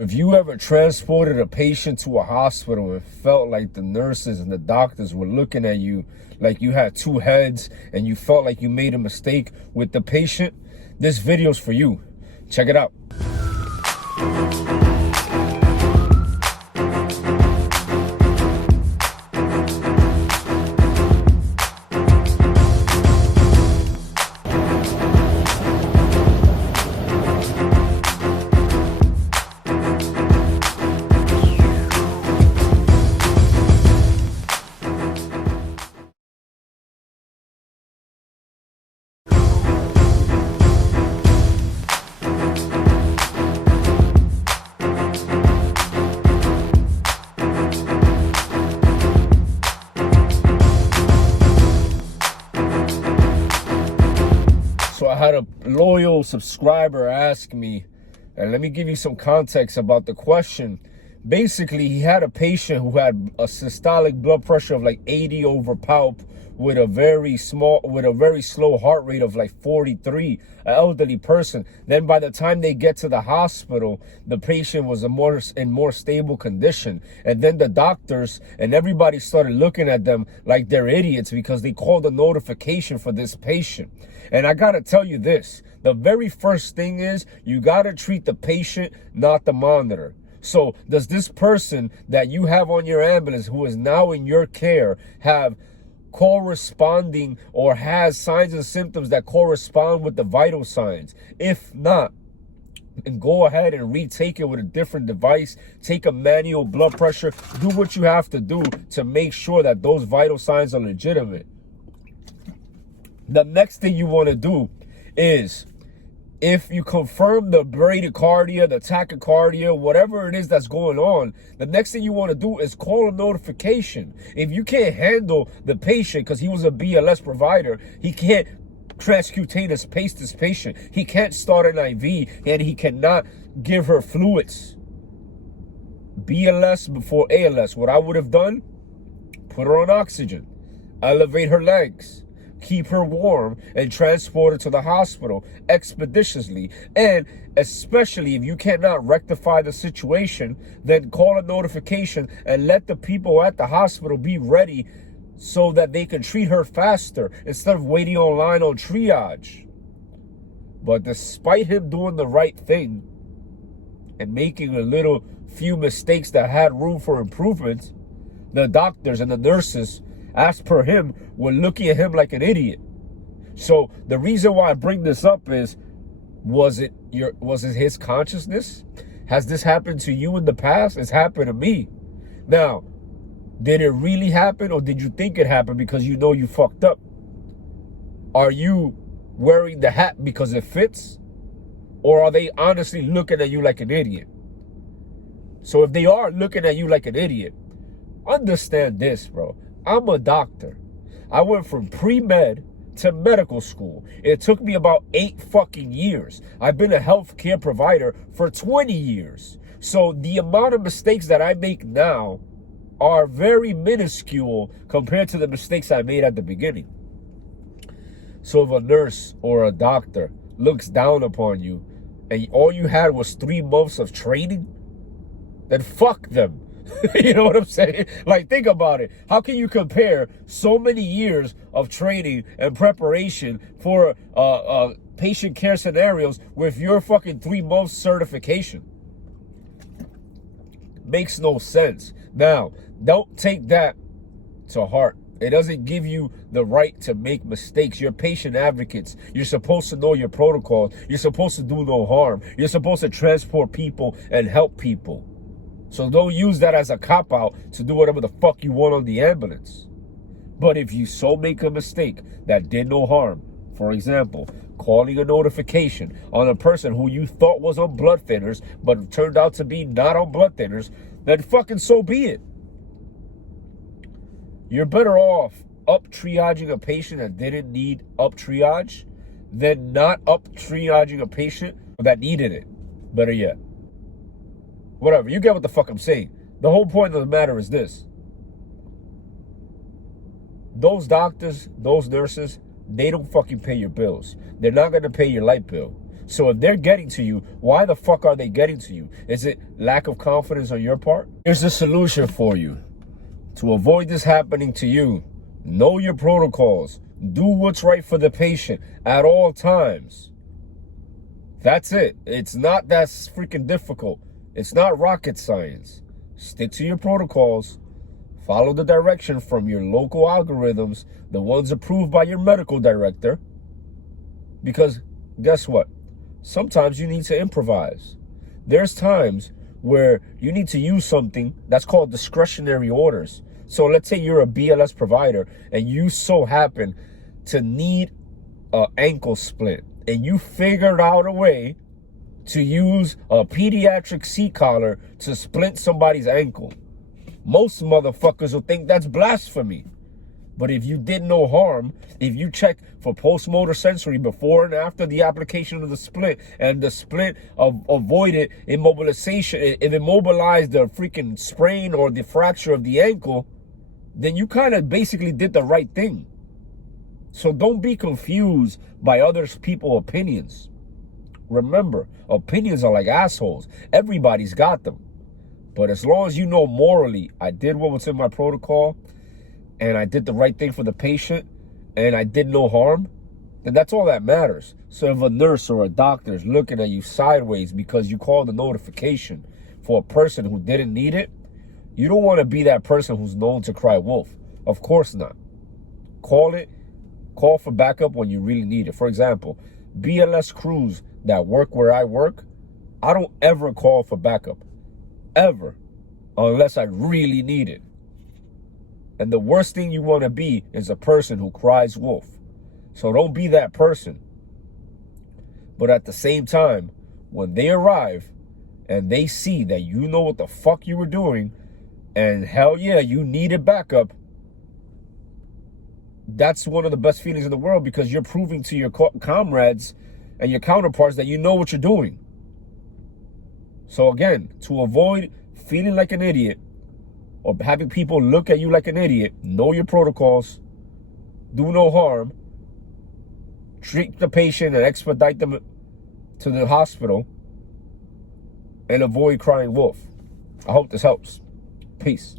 If you ever transported a patient to a hospital and felt like the nurses and the doctors were looking at you like you had two heads and you felt like you made a mistake with the patient, this video's for you. Check it out. So I had a loyal subscriber ask me, and let me give you some context about the question. Basically, he had a patient who had a systolic blood pressure of like 80 over palp with a very slow heart rate of like 43, an elderly person. Then by the time they get to the hospital, the patient was in more stable condition. And then the doctors and everybody started looking at them like they're idiots because they called a notification for this patient. And I gotta tell you this, the very first thing is you gotta treat the patient, not the monitor. So does this person that you have on your ambulance who is now in your care have corresponding or has signs and symptoms that correspond with the vital signs? If not, then go ahead and retake it with a different device, take a manual blood pressure, do what you have to do to make sure that those vital signs are legitimate. The next thing you want to do is, if you confirm the bradycardia, the tachycardia, whatever it is that's going on, the next thing you want to do is call a notification. If you can't handle the patient because he was a BLS provider, he can't transcutaneous pace this patient, he can't start an IV, and he cannot give her fluids. BLS before ALS, what I would have done, put her on oxygen, elevate her legs, keep her warm, and transport her to the hospital expeditiously. And especially if you cannot rectify the situation, then call a notification and let the people at the hospital be ready so that they can treat her faster instead of waiting online on triage. But despite him doing the right thing and making a few mistakes that had room for improvement, the doctors and the nurses, as per him, were looking at him like an idiot. So the reason why I bring this up is, was it his consciousness? Has this happened to you in the past? It's happened to me. Now, did it really happen, or did you think it happened because you know you fucked up? Are you wearing the hat because it fits? Or are they honestly looking at you like an idiot? So if they are looking at you like an idiot, understand this, bro. I'm a doctor. I went from pre-med to medical school. It took me about 8 fucking years. I've been a healthcare provider for 20 years. So the amount of mistakes that I make now are very minuscule compared to the mistakes I made at the beginning. So if a nurse or a doctor looks down upon you and all you had was 3 months of training, then fuck them. You know what I'm saying? Like, think about it. How can you compare so many years of training and preparation for patient care scenarios with your fucking 3 months certification? Makes no sense. Now, don't take that to heart. It doesn't give you the right to make mistakes. You're patient advocates. You're supposed to know your protocols. You're supposed to do no harm. You're supposed to transport people and help people. So don't use that as a cop-out to do whatever the fuck you want on the ambulance. But if you so make a mistake that did no harm, for example, calling a notification on a person who you thought was on blood thinners but turned out to be not on blood thinners, then fucking so be it. You're better off up triaging a patient that didn't need up triage than not up triaging a patient that needed it. Better yet. Whatever, you get what the fuck I'm saying. The whole point of the matter is this. Those doctors, those nurses, they don't fucking pay your bills. They're not going to pay your light bill. So if they're getting to you, why the fuck are they getting to you? Is it lack of confidence on your part? Here's the solution for you. To avoid this happening to you, know your protocols. Do what's right for the patient at all times. That's it. It's not that freaking difficult. It's not rocket science. Stick to your protocols. Follow the direction from your local algorithms, the ones approved by your medical director. Because guess what? Sometimes you need to improvise. There's times where you need to use something that's called discretionary orders. So let's say you're a BLS provider and you so happen to need an ankle split, and you figured out a way to use a pediatric seat collar to splint somebody's ankle. Most motherfuckers will think that's blasphemy. But if you did no harm, if you check for post-motor sensory before and after the application of the split, and the split avoided immobilization, if it immobilized the freaking sprain or the fracture of the ankle, then you kind of basically did the right thing. So don't be confused by other people's opinions. Remember, opinions are like assholes. Everybody's got them. But as long as you know morally, I did what was in my protocol, and I did the right thing for the patient, and I did no harm, then that's all that matters. So if a nurse or a doctor is looking at you sideways because you called a notification for a person who didn't need it, you don't want to be that person who's known to cry wolf. Of course not. Call for backup when you really need it. For example, BLS crews that work where I work, I don't ever call for backup. Ever. Unless I really need it. And the worst thing you want to be is a person who cries wolf. So don't be that person. But at the same time, when they arrive and they see that you know what the fuck you were doing, and hell yeah, you needed backup, that's one of the best feelings in the world, because you're proving to your comrades and your counterparts that you know what you're doing. So again, to avoid feeling like an idiot or having people look at you like an idiot, know your protocols, do no harm, treat the patient and expedite them to the hospital, and avoid crying wolf. I hope this helps. Peace.